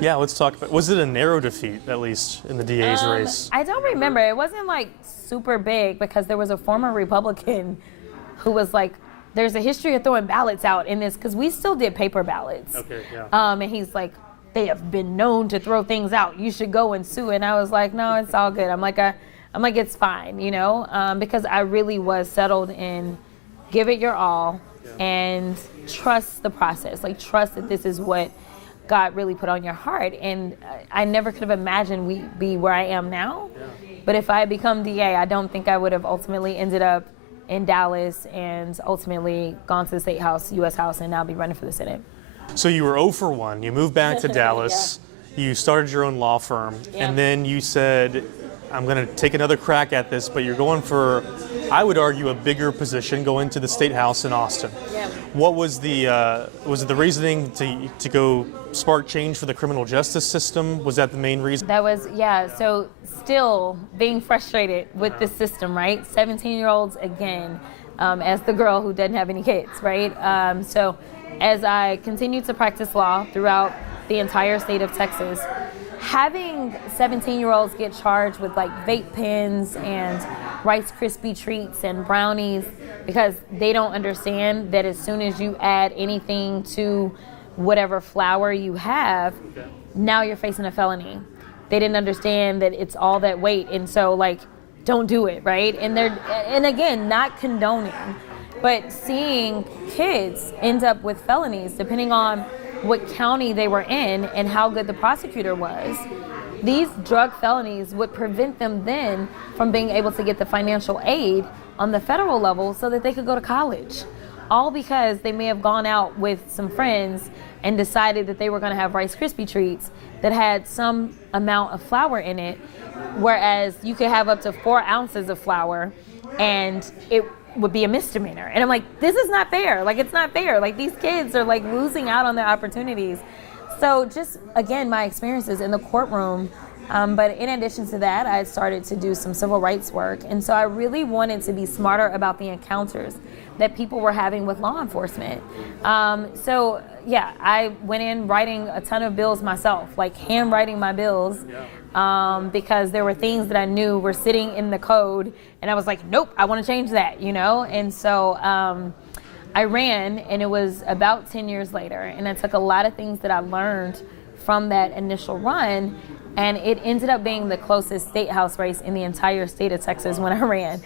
Yeah, let's talk about, was it a narrow defeat, at least, in the DA's race? I don't remember. It wasn't like super big because there was a former Republican who was like, there's a history of throwing ballots out in this, because we still did paper ballots. Okay, yeah. And he's like, they have been known to throw things out. You should go and sue. And I was like, no, it's all good. I'm like, it's fine, you know, because I really was settled in give it your all and trust the process. Like, trust that this is what God really put on your heart. And I never could have imagined we'd be where I am now. But if I had become DA, I don't think I would have ultimately ended up in Dallas and ultimately gone to the State House, U.S. House, and now be running for the Senate. So you were 0 for 1. You moved back to Dallas. You started your own law firm. And then you said, I'm going to take another crack at this, but you're going for, I would argue, a bigger position, going to the State House in Austin. What was was it the reasoning to go spark change for the criminal justice system? Was that the main reason? That was, so still being frustrated with the system, right? 17-year-olds again, as the girl who doesn't have any kids, right? So as I continued to practice law throughout the entire state of Texas, having 17-year-olds get charged with like vape pens and Rice Krispie treats and brownies because they don't understand that as soon as you add anything to whatever flour you have, now you're facing a felony. They didn't understand that it's all that weight, and so like, don't do it, right? And again, not condoning, but seeing kids end up with felonies depending on what county they were in and how good the prosecutor was. These drug felonies would prevent them then from being able to get the financial aid on the federal level so that they could go to college. All because they may have gone out with some friends and decided that they were going to have Rice Krispie treats that had some amount of flour in it, whereas you could have up to 4 ounces of flour and it would be a misdemeanor. And I'm like, this is not fair. Like, it's not fair. Like, these kids are like losing out on their opportunities. So just, again, my experiences in the courtroom. But in addition to that, I started to do some civil rights work. And so I really wanted to be smarter about the encounters that people were having with law enforcement. I went in writing a ton of bills myself, like handwriting my bills. Because there were things that I knew were sitting in the code, and I was like, nope, I want to change that, you know? And so I ran, and it was about 10 years later, and I took a lot of things that I learned from that initial run, and it ended up being the closest state house race in the entire state of Texas when I ran.